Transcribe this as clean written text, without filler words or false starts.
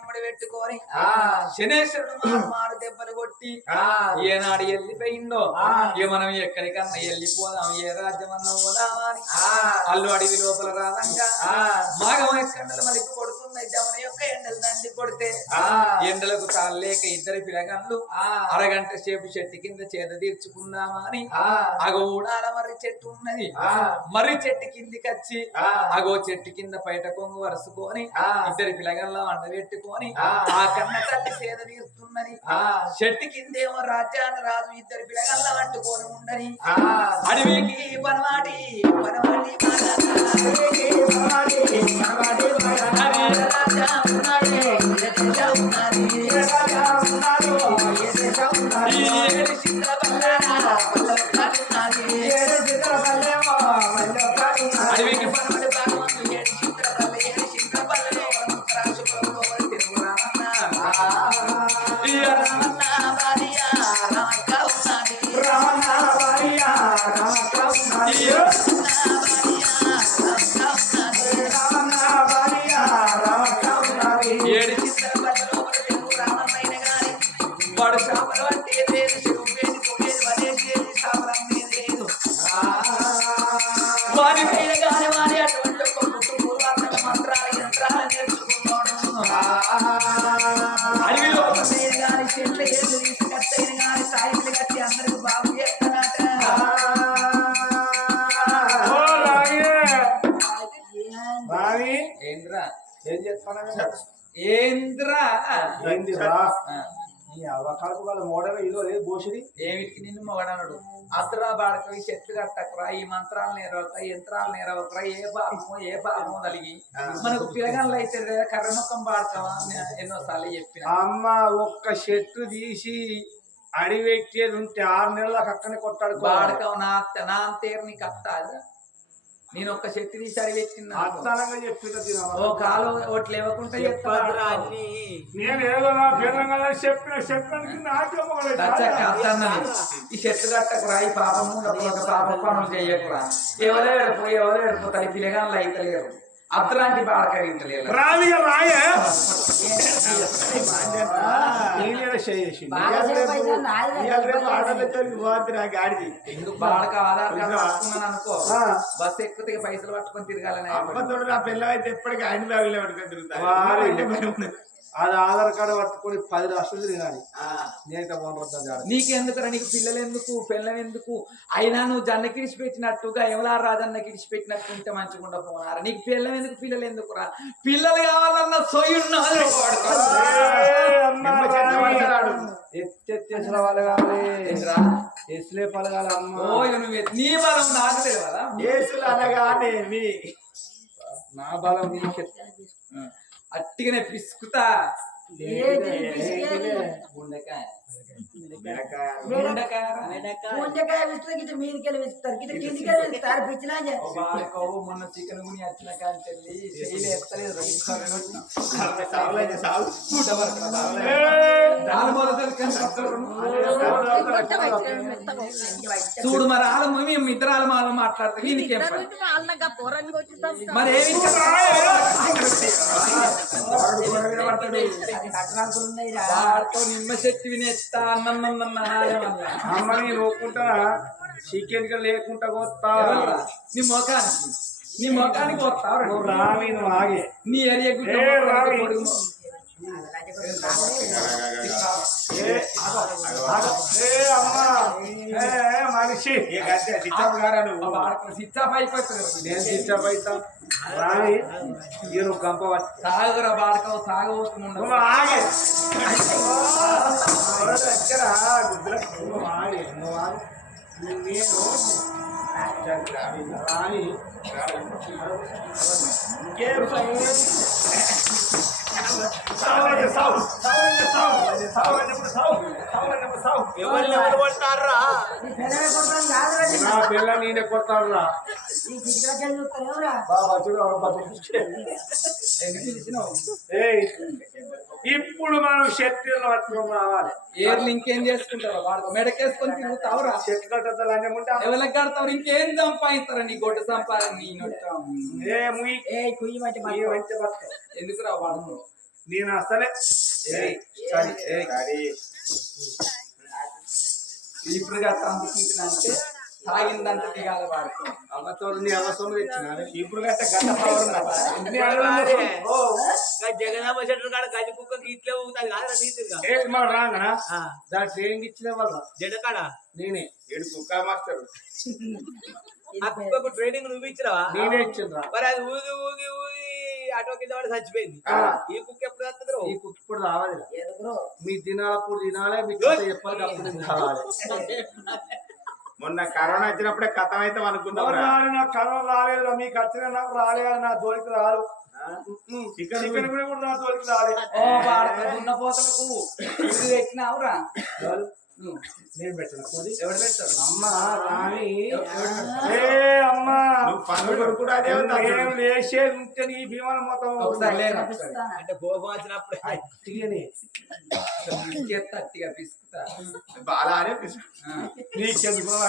వెంబడి పెట్టుకొని శనేశ్వరుడు మారు దెబ్బలు కొట్టి ఏనాడు వెళ్ళిపోయిందో ఇక మనం ఎక్కడికన్నా వెళ్ళిపోదాం ఏ రాజ్యం అన్నా పోదామా అని అల్లు అడవి లోపల రాదంగా మాగం ఎక్కడలు మలిపి కొడుతున్నాయి జమన యొక్క ఎండలు దండి కొడితే ఎండలకు తాళలేక ఇద్దరు పిల్లగాళ్ళు అరగంట సేపు చెట్టు కింద చేత తీర్చుకుందామా అని అగో ఊడాల మర్రి చెట్టు ఉన్నది మర్రి చెట్టు కిందికి వచ్చి అగో చెట్టు కింద బయట కొంగు వరుసుకొని ఇద్దరు పిల్లగల్ల వండ పెట్టుకొని ఆ కన్న తల్లి సేద తీరుతున్నది చెట్టు కిందేమో రాజ్యాన్ని రాజు ఇద్దరు పిల్లగల్ల పట్టుకొని ఉండని అడవికి పనవాటి పనవాటి అడవికి అవకాశం వాళ్ళ మోడమే ఇదో లేదు భూషిది ఏమిటికి నిన్ను మొగడనడు అద్రా బాడకవి చెట్లు కట్టకురా ఈ మంత్రాలు నేరవుతాయి యంత్రాలు నేరవుతారా ఏ పాపమో కలిగి మనకు పిలగన్లు అయితే కర్రముఖం పాడతావా ఎన్నోసార్లు చెప్పిన అమ్మ ఒక్క చెట్టు తీసి అడివెక్కేది ఉంటే 6 నెలలకు అక్కనే కొట్టాడు బాడకవు నా అంతేరు నీకు అత్తాది నేను ఒక్క శక్తి తీసి అడిగెత్తిన ఓ కాలు ఒకటి లేవకుండా ఈ చెట్టు కట్టకు రాయి పాపము పాప పనులు చెయ్యకురా ఎవరో ఏడిపోతారు పిల్లగాళ్ళు అయితే లేరు అట్లాంటి బాడక వింటలేదు ఎందుకు బాడక ఆధార్ కార్డు పట్టుకున్నాను అనుకో బస్ ఎక్కితే పైసలు పట్టుకొని తిరగాలని నా పిల్లలైతే ఎప్పటికీ ఆయన బ్యాగులే పట్టుకొని తిరుగుతాను అది ఆధార్ కార్డు పట్టుకొని 10 రాష్ట్రాలు తిరగాలి నేనైతే నీకెందుకురా నీకు పిల్లలు ఎందుకు పిల్లం ఎందుకు అయినా నువ్వు జన్న కిడిచిపెట్టినట్టుగా ఎవలా రాజన్న కిడిచిపెట్టినట్టు ఉంటే మంచిగా పోనారా నీకు పిల్లం ఎందుకు పిల్లలు ఎందుకురా పిల్లలు కావాలన్న సొయ్యున్నాడు ఎత్తెత్తేసిన వాళ్ళు కావాలి ఎస్లే పలగాల నీ బలం నాకు తెలియదా అనగానేమి నా బలం నీకు అట్టిగానే పిసుకుతా గుండెకాయ మొన్న చికెన్ గుని వచ్చిన కాంచెల్లి ఎత్తలేదు చూడు మరి ఆల మేము ఇద్దరు ఆలమాల మాట్లాడతాం వీనికేం మరి నిమ్మ శక్తి వినేస్తా అమ్మ నేను ఒప్పుకుంటా చికెన్ గా లేకుండా కొత్తా నీ మొఖానికి వస్తావు నువ్వు రావి నువ్వు ఆగే నీ ఏరియా మనిషి సిచ్చాప్ అయిపోతుంది నేను సిచ్చాప్ అవుతా రావి నువ్వు గంప తాగురా బాడకవు తాగబోతున్నాడు ఆగే నువ్వు ఆగే నువ్వు ఆగే నేను రాని నా పిల్ల నేనే కొట్టాడు రా ఇప్పుడు మనం శక్తిలో పట్టుకొని రావాలి ఏర్లు ఇంకేం చేసుకుంటారు వాడు మెడకేసుకొని తిరుగుతావురా చెట్టు కట్టద్దాలు అన్నమాట ఎవరికి కడతావు ఇంకేం సంపాదిస్తారా నీ గొడ్డ సంపాదన నీ ఎందుకు రా వాడు నేను అసలే ఇప్పుడు అంటే తాగిందంత దిగాలి వాడుకో అమ్మతో నీ అవసరం తెచ్చిన ఇప్పుడు గట్ట గట్ట పవర్ జగదాంబ చెట్టు కాడ గది కుక్కకి ఇట్లే ఊగుతుంది కాదు నీతిగా మన రాంగనా దాని ట్రైనింగ్ ఇచ్చిన వాళ్ళ జడ కాడ నేనే ఏడు కుక్క మాస్టర్ ఆ కుక్కకు ట్రైనింగ్ నువ్వు ఇచ్చినావా నేనే ఇచ్చిండ్రా మరి అది ఊగి ఊగి ఊగి ఆటో కింద వాడు చచ్చిపోయింది ఈ కుక్క ఎప్పుడు వస్తుంది ఈ కుక్క ఇప్పుడు రావాలి మీ దినాలప్పుడు తినాలి మీకు చెప్పాలి అప్పుడు నేను రావాలి మొన్న కరోనా వచ్చినప్పుడే కథం అయితే అనుకున్నాం నాకు కరోనా రాలేదు మీకు వచ్చిన నాకు రాలేదు నా జోలికి రాదు చికెన్ కూడా నా జోలికి రాలేదు ఉన్న పోతలకు ఇది పెట్టినావురా నేను పెట్టను ఎవడు పెడతాడు అమ్మ రాని అమ్మా నువ్వు పనులు కూడా అదే ఉంది నేను లేచేది ఉంటే నీ భీమానం మొత్తం ఒకసారి లేరా అంటే కోపం వచ్చినప్పుడు అట్టిగానే పిసికేస్తా అట్టిగా పిసుకుతా బాగా అనే నీకెందుకు